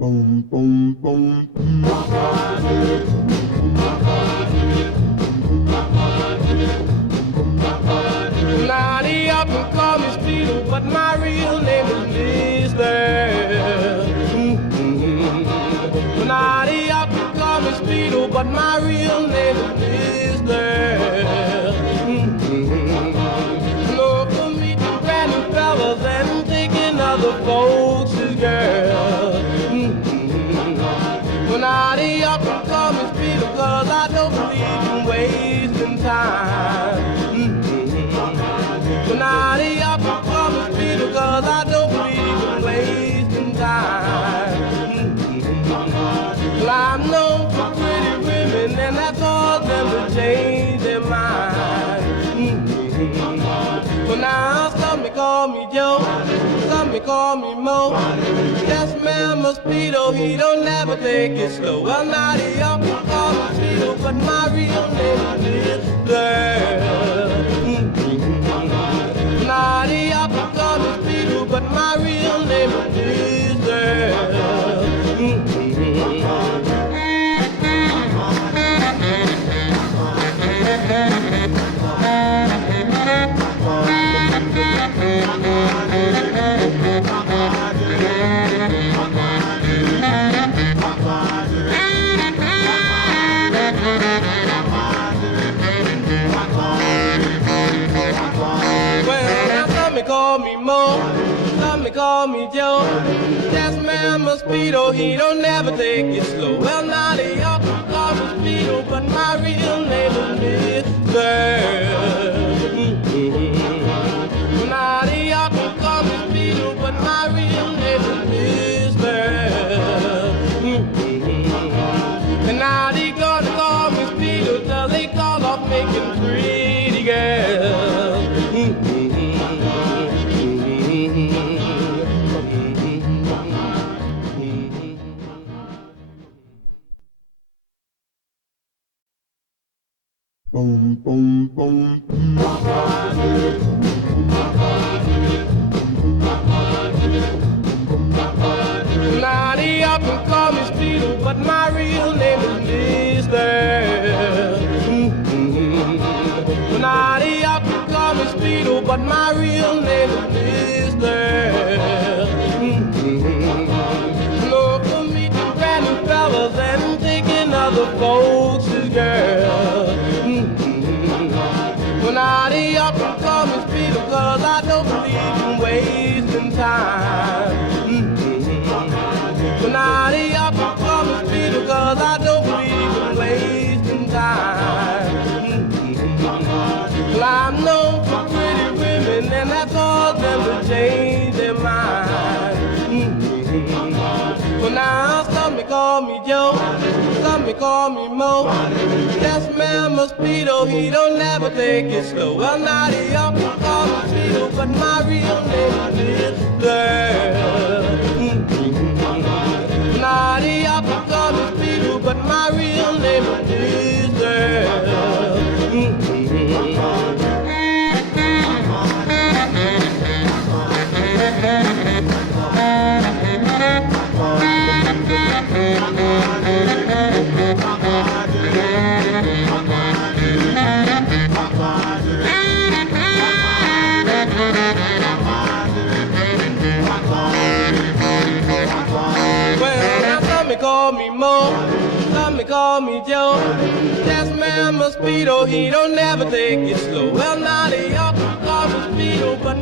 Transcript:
Boom, boom, boom. Now they often call me Speedo, but my real name is Lister. Now they often call me Speedo, but my real name is Lister. No for me to brand new fellas and taking other folks' girls. Now they often call me Speedo, cause I don't believe in wasting time. Now they often call me Speedo, cause I don't believe in wasting time. Well, I'm known for pretty women, and that caused them to change their mind. Well, now some may call me Joe, some may call me Mo. Yes, man, my Speedo, he don't never take it slow. Well, now they often call me Speedo, but my real name is Lister. Now they often call me Speedo, but my real name is Lister. Call me Mo, some may call me Joe. Yes, man, my Speedo, he don't never take it slow. Well, now they often call me Speedo, but my real name is Lister. Now they often call me Speedo, but my real name is Lister. And now they gonna call me Speedo till they call off making pretty girls. Boom, boom, boom. Now they often call me Speedo, but my real name is Lister. Now they often call me Speedo, but my real name is Lister. No for me to brand new fellas and taking other folks' girls. Now they often call me Speedo, cause I don't believe in wasting time. Now they often call me Speedo, cause I don't believe in wasting time. Well, I'm known for pretty women, and that caused them to change their mind. Well, now some may call me Joe, some may call me Mo. Yes, man, my Speedo, he don't never take it slow. Well, now they often call me Speedo, but my real name is Lister. Now they often call me Speedo, but my real name is Lister. Call me Mo, some may call me Joe. Yes, man, my Speedo, he don't never take it slow. Well, now they often call me Speedo, but